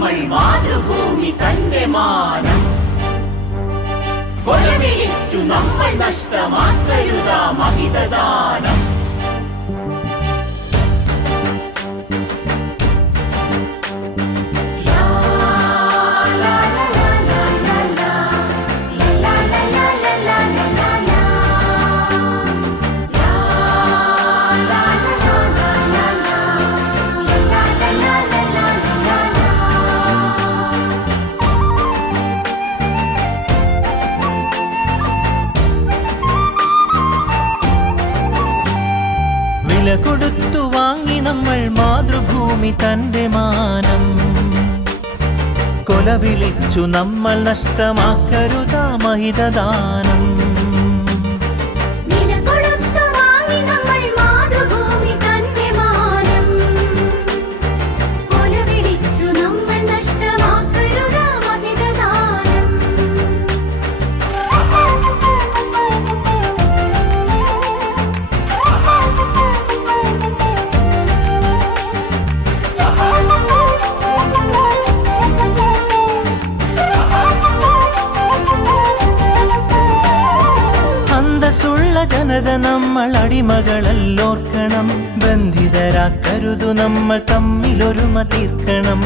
നമ്മൾ മാതൃഭൂമി തന്റെ മാനം കൊലവിളിച്ചു നമ്മൾ നഷ്ടമാക്കരുതാ മഹിതദാനം. വില കൊടുത്തു വാങ്ങി നമ്മൾ മാതൃഭൂമി തന്റെ മാനം കൊലവിളിച്ചു നമ്മൾ നഷ്ടമാക്കരുതാ മഹിതദാനം. അന്തസ്സുള്ള ജനത നമ്മൾ അടിമകളല്ലോർക്കണം, ബന്ധിതരാക്കരുതു നമ്മൾ തമ്മിലൊരുമ തീർക്കണം.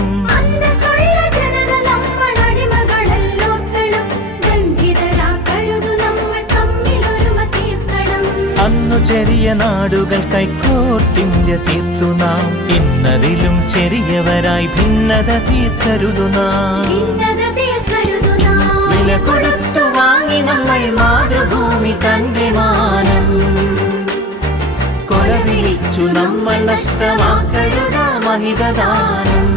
അന്നു ചെറിയ നാടുകൾ കൈക്കോർത്തിന്ത്യ തീർത്തു നാം, ഇന്നതിലും ചെറിയവരായി ഭിന്നത തീർക്കരുതു നാം. വില കൊടുത്തു വാങ്ങി നമ്മൾ മാതൃഭൂമി തന്റെ മാനം കൊലവിളിച്ചു നമ്മൾ നഷ്ടമാക്കരുതാ മഹിതദാനം.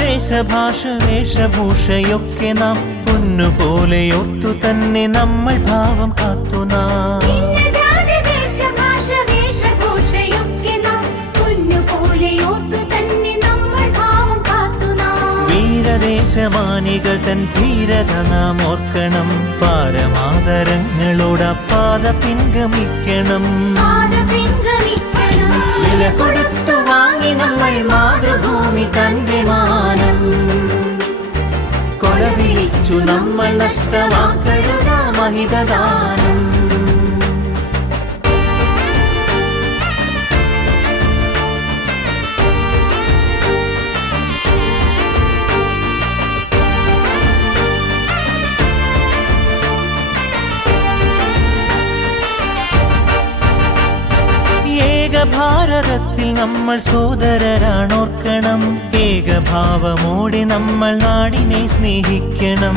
ദേശഭാഷ വേഷഭൂഷയൊക്കെ നാം പൊന്നുപോലെ ഓർത്തു തന്നെ നമ്മൾ ഭാവം കാത്തു നാം. വീരദേശമാനികൾ തൻ ധീരത നാം ഓർക്കണം, പാരമാദരങ്ങളോട് പാത പിൻഗമിക്കണം. വില കൊടുത്തു വാങ്ങി നമ്മൾ മാതൃഭൂമി തന്റെ മാനം കൊലവിളിച്ചു നമ്മൾ നഷ്ടമാക്കരുതാ മഹിതദാനം. ഭാരതത്തിൽ നമ്മൾ സോദരരാണോർക്കണം, ഏകഭാവമോടെ നമ്മൾ നാടിനെ സ്നേഹിക്കണം.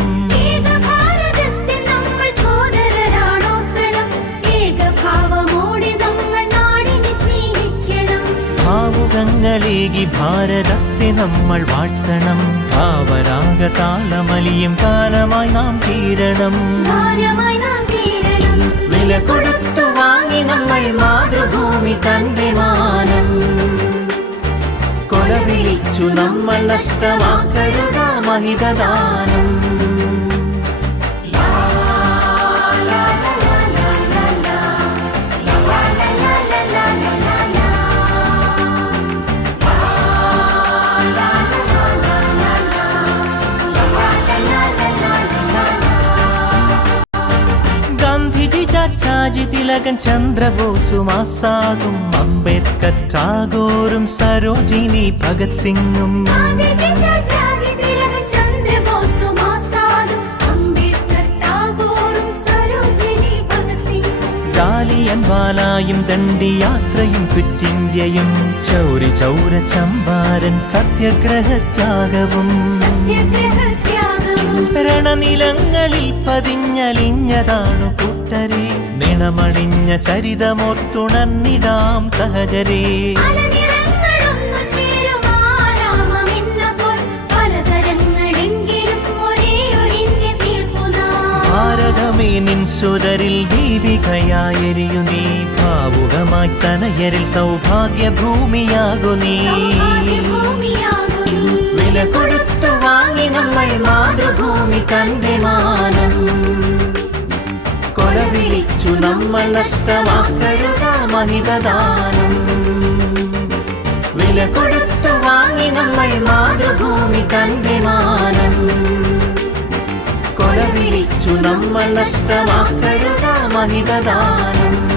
ഭാവുകങ്ങളേകി ഭാരതത്തെ നമ്മൾ വാഴ്ത്തണം, ഭാവരാഗ താളമലിയും കാലമായി നാം തീരണം. വില കൊടുത്തു വാങ്ങി നമ്മൾ മാതൃഭൂമി തന്റെ മാനം കൊലവിളിച്ചു നമ്മൾ നഷ്ടമാക്കരുതാ മഹിതദാനം. ചാച്ചാജി തിലകൻ ചന്ദ്രബോസും ആസാദും അംബേദ്കർ ടാഗോറും സരോജിനി ഭഗത് സിംഗും ജാലിയൻവാലായും ദണ്ഡിയാത്രയും ക്വിറ്റിന്ത്യയും ചൗരി ചൗര ചമ്പാരൻ സത്യാഗ്രഹത്യാഗവും രണനിലങ്ങളിൽ പതിഞ്ഞലിഞ്ഞതാണു കൂട്ടരെ, നിണമണിഞ്ഞ ചരിതമോർത്തുണർന്നിടാം സഹചരേ. ഭാരതമേ നിൻ സുതരിൽ ദീപികയായെരിയു നീ, ഭാവുകമായി സൗഖ്യമായി തനയരിൽ സൗഭാഗ്യ ഭൂമിയാകു നീ വില കൊടുത്തു വാങ്ങി നമ്മൾ മാതൃഭൂമി തന്റെ മാനം കൊല വിളിച്ചു നമ്മൾ നഷ്ടമാക്കരുത മഹിതദാനം വില കൊടുത്തു വാങ്ങി നമ്മൾ മാതൃഭൂമി തന്റെ മാനം കൊല വിളിച്ചു നമ്മൾ നഷ്ടമാക്കരുത മഹിതദാനം